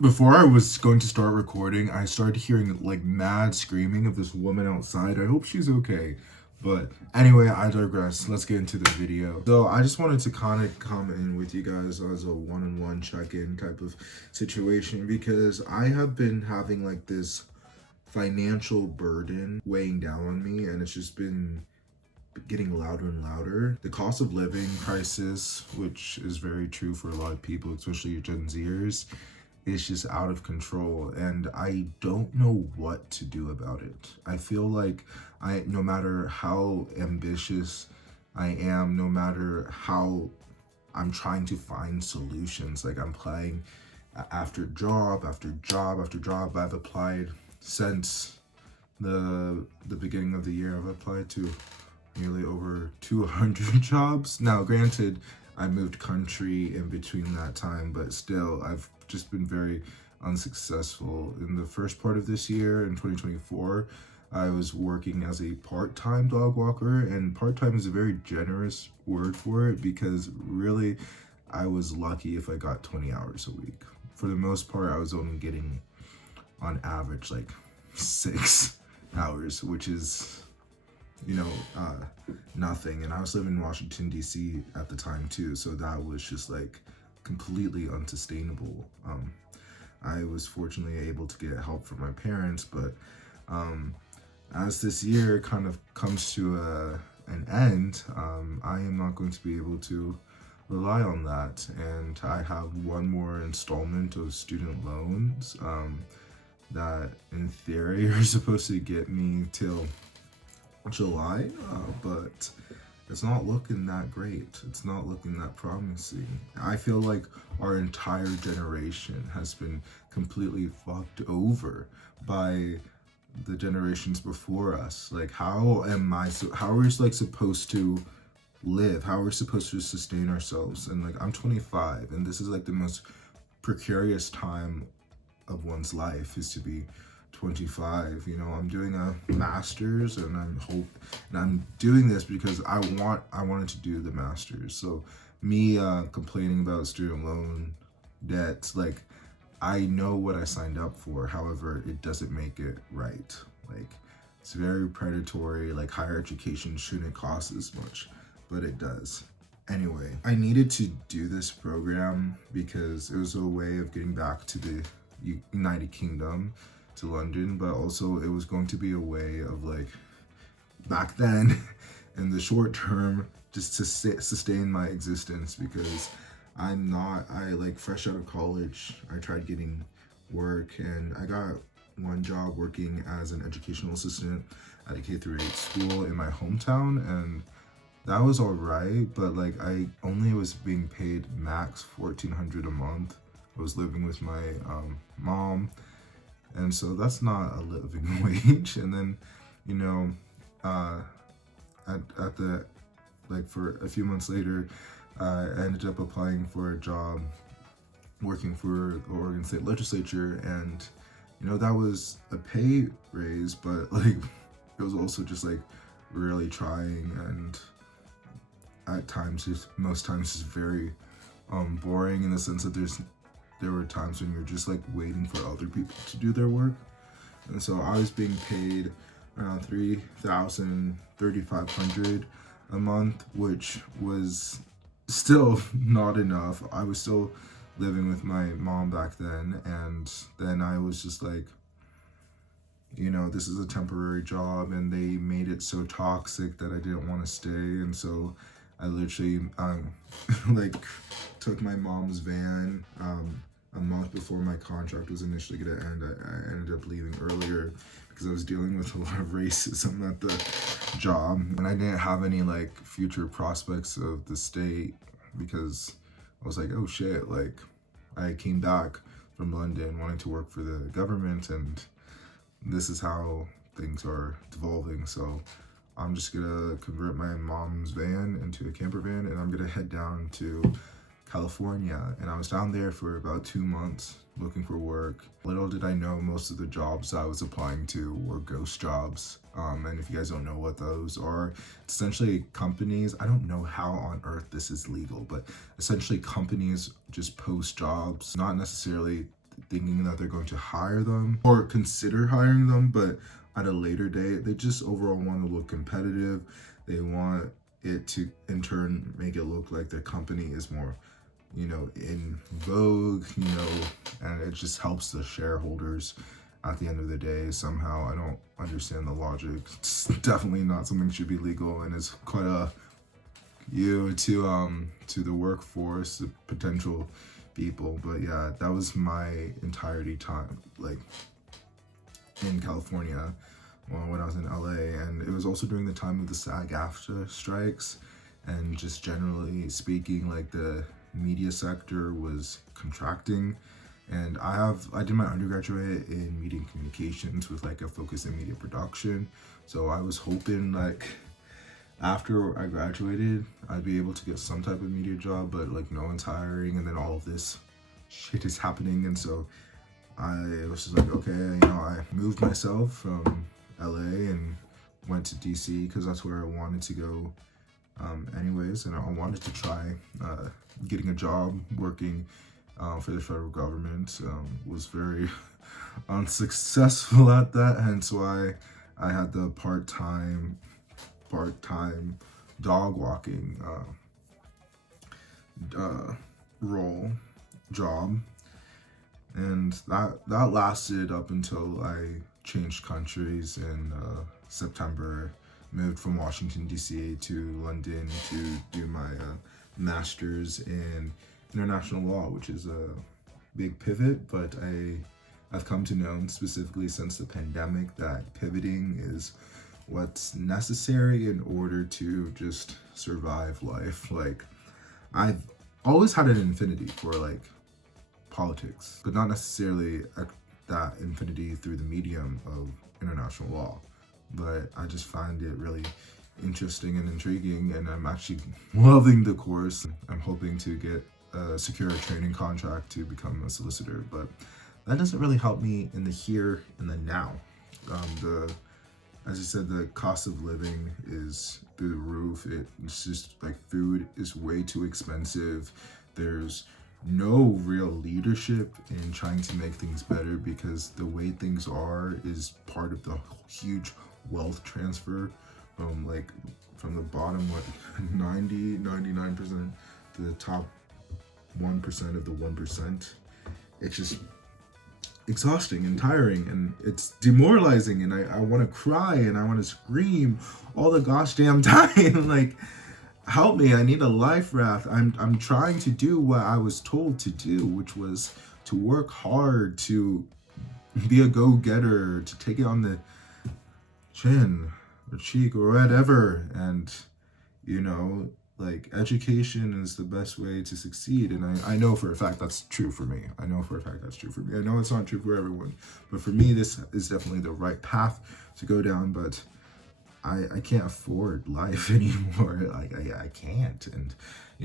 Before I was going to start recording, I started hearing like mad screaming of this woman outside. I hope she's okay. But anyway, I digress. Let's get into the video. So I just wanted to kind of come in with you guys as a one-on-one check-in type of situation because I have been having like this financial burden weighing down on me, and it's just been getting louder and louder. The cost of living crisis, which is very true for a lot of people, especially Gen Zers, is just out of control, and I don't know what to do about it. I feel like no matter how ambitious I am, no matter how I'm trying to find solutions, like I'm applying after job after job after job. I've applied since the beginning of the year. I've applied to nearly over 200 jobs. Now, granted, I moved country in between that time, but still, I've just been very unsuccessful. In the first part of this year, in 2024, I was working as a part-time dog walker, and part-time is a very generous word for it because really, I was lucky if I got 20 hours a week. For the most part, I was only getting, on average, like 6 hours, which is nothing. And I was living in Washington, D.C. at the time too, so that was just like completely unsustainable. I was fortunately able to get help from my parents, but as this year kind of comes to an end, I am not going to be able to rely on that, and I have one more installment of student loans that in theory are supposed to get me till July, but it's not looking that great. It's not looking that promising. I feel like our entire generation has been completely fucked over by the generations before us. Like, how are we like supposed to live? How are we supposed to sustain ourselves? And like, I'm 25, and this is like the most precarious time of one's life, is to be 25. I'm doing a master's, and I'm doing this because I wanted to do the master's. So me complaining about student loan debt, like, I know what I signed up for. However, it doesn't make it right. Like, it's very predatory. Like, higher education shouldn't cost as much, but it does. Anyway, I needed to do this program because it was a way of getting back to the United Kingdom, to London, but also it was going to be a way of, like, back then in the short term, just to sustain my existence, because I like fresh out of college, I tried getting work, and I got one job working as an educational assistant at a K-8 school in my hometown, and that was all right, but like I only was being paid max $1,400 a month. I was living with my mom, and so that's not a living wage. And then, at the, like, for a few months later, I ended up applying for a job working for the Oregon State Legislature, and that was a pay raise, but like it was also just like really trying, and at times, most times, it's very boring, in the sense that there were times when you're just like waiting for other people to do their work. And so I was being paid around $3,500 a month, which was still not enough. I was still living with my mom back then, and then I was just like, this is a temporary job, and they made it so toxic that I didn't want to stay. And so I literally like took my mom's van a month before my contract was initially going to end. I ended up leaving earlier because I was dealing with a lot of racism at the job, and I didn't have any like future prospects of the state, because I was like, oh shit, like I came back from London wanting to work for the government, and this is how things are devolving. So I'm just gonna convert my mom's van into a camper van, and I'm gonna head down to California, and I was down there for about 2 months looking for work. Little did I know most of the jobs I was applying to were ghost jobs. And if you guys don't know what those are, it's essentially companies, I don't know how on earth this is legal, but essentially companies just post jobs, not necessarily thinking that they're going to hire them or consider hiring them, but at a later date, they just overall want to look competitive. They want it to in turn make it look like their company is more, in vogue, and it just helps the shareholders at the end of the day. Somehow, I don't understand the logic. It's definitely not something that should be legal, and it's quite a to the workforce, the potential people. But yeah, that was my entirety time, like in California, when I was in LA, and it was also during the time of the SAG-AFTRA strikes, and just generally speaking, like the media sector was contracting. And I did my undergraduate in media and communications with like a focus in media production. So I was hoping like after I graduated, I'd be able to get some type of media job, but like no one's hiring, and then all of this shit is happening. And so I was just like, okay, I moved myself from LA and went to DC because that's where I wanted to go anyways, and I wanted to try getting a job working for the federal government. Was very unsuccessful at that, hence why I had the part-time dog walking job, and that lasted up until I changed countries in September. Moved from Washington DC to London to do my master's in international law, which is a big pivot, but I've come to know specifically since the pandemic that pivoting is what's necessary in order to just survive life. Like, I've always had an affinity for like politics, but not necessarily that affinity through the medium of international law. But I just find it really interesting and intriguing, and I'm actually loving the course. I'm hoping to secure a training contract to become a solicitor, but that doesn't really help me in the here and the now. As I said, the cost of living is through the roof. It's just like food is way too expensive. There's no real leadership in trying to make things better, because the way things are is part of the huge wealth transfer from the bottom 99% to the top 1% of the 1%. It's just exhausting and tiring, and it's demoralizing, and I want to cry and I want to scream all the gosh damn time. Like, help me, I need a life raft. I'm trying to do what I was told to do, which was to work hard, to be a go-getter, to take it on the chin or cheek or whatever. And like, education is the best way to succeed, and I know for a fact that's true for me. I know it's not true for everyone, but for me this is definitely the right path to go down. But I can't afford life anymore. Like, I can't. And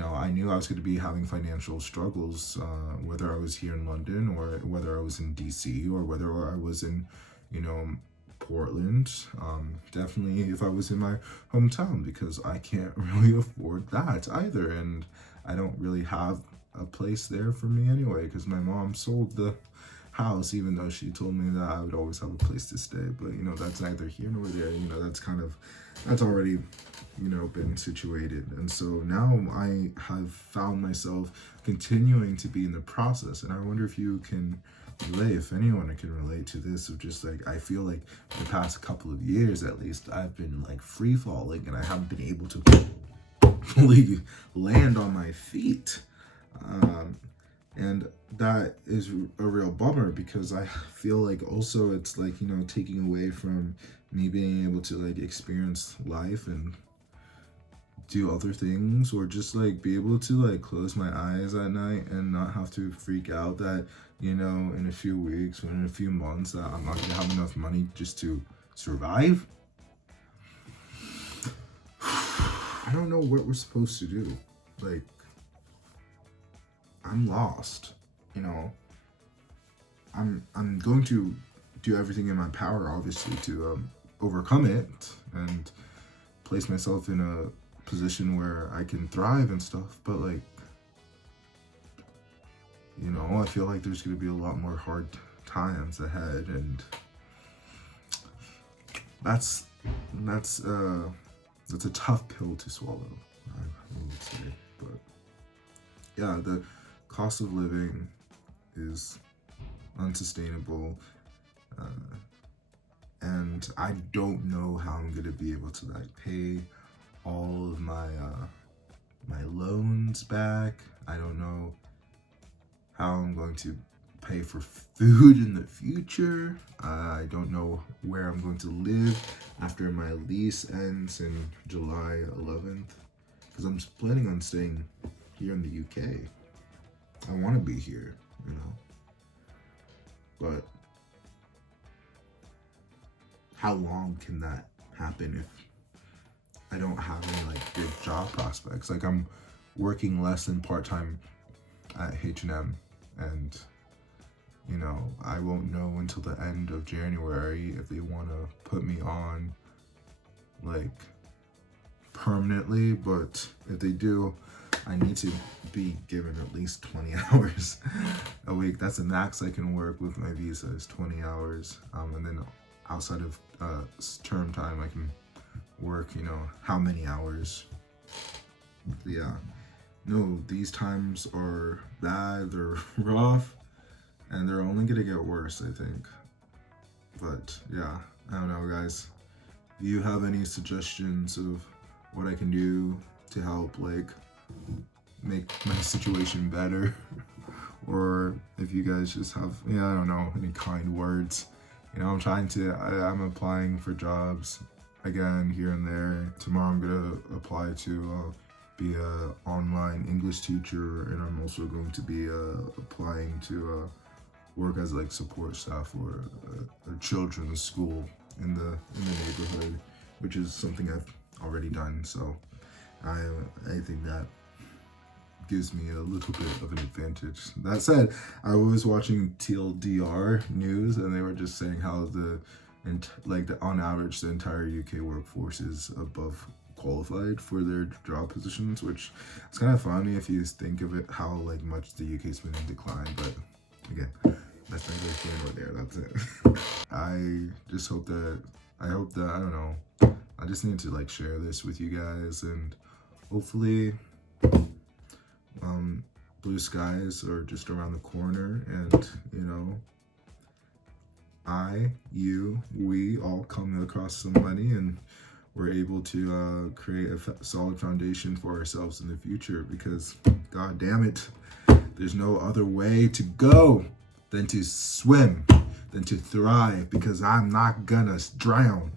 I knew I was going to be having financial struggles, whether I was here in London or whether I was in DC or whether I was in Portland. Definitely if I was in my hometown, because I can't really afford that either, and I don't really have a place there for me anyway, because my mom sold the house, even though she told me that I would always have a place to stay. But that's neither here nor there. That's already been situated. And so now I have found myself continuing to be in the process, and I wonder if you can relate, if anyone can relate to this, of just like, I feel like the past couple of years at least, I've been like free falling, and I haven't been able to fully land on my feet. And that is a real bummer, because I feel like also it's like, taking away from me being able to like experience life and do other things, or just like be able to like close my eyes at night and not have to freak out that, in a few weeks or in a few months, that I'm not gonna have enough money just to survive. I don't know what we're supposed to do. Like, I'm lost. You know, I'm going to do everything in my power, obviously, to overcome it and place myself in a position where I can thrive and stuff. But like, you know, I feel like there's going to be a lot more hard times ahead, and that's that's a tough pill to swallow, I would say. But yeah, the cost of living is unsustainable, uh, and I don't know how I'm gonna be able to like pay all of my loans back. I don't know how I'm going to pay for food in the future. I don't know where I'm going to live after my lease ends in July 11th, because I'm planning on staying here in the UK. I want to be here, you know. But how long can that happen if I don't have any like good job prospects? Like, I'm working less than part-time at H&M, and you know, I won't know until the end of January if they want to put me on like permanently. But if they do, I need to be given at least 20 hours a week. That's the max I can work with my visa, is 20 hours. And then outside of term time, I can work, you know, how many hours. Yeah. No, these times are bad, they're rough, and they're only gonna get worse, I think. But yeah, I don't know, guys. Do you have any suggestions of what I can do to help, like, make my situation better? Or if you guys just have, yeah, I don't know, any kind words. You know, I'm applying for jobs again here and there. Tomorrow I'm gonna apply to be a online English teacher, and I'm also going to be applying to work as like support staff or a children's school in the neighborhood, which is something I've already done. So I think that gives me a little bit of an advantage. That said, I was watching TLDR news, and they were just saying how on average the entire UK workforce is above qualified for their job positions, which is kind of funny if you think of it, how like much the UK's been in decline. But again, that's neither here nor there. That's it. I hope that I don't know. I just need to like share this with you guys, and hopefully blue skies are just around the corner, and you know, we all come across some money, and we're able to create a solid foundation for ourselves in the future, because god damn it, there's no other way to go than to swim, than to thrive, because I'm not gonna drown.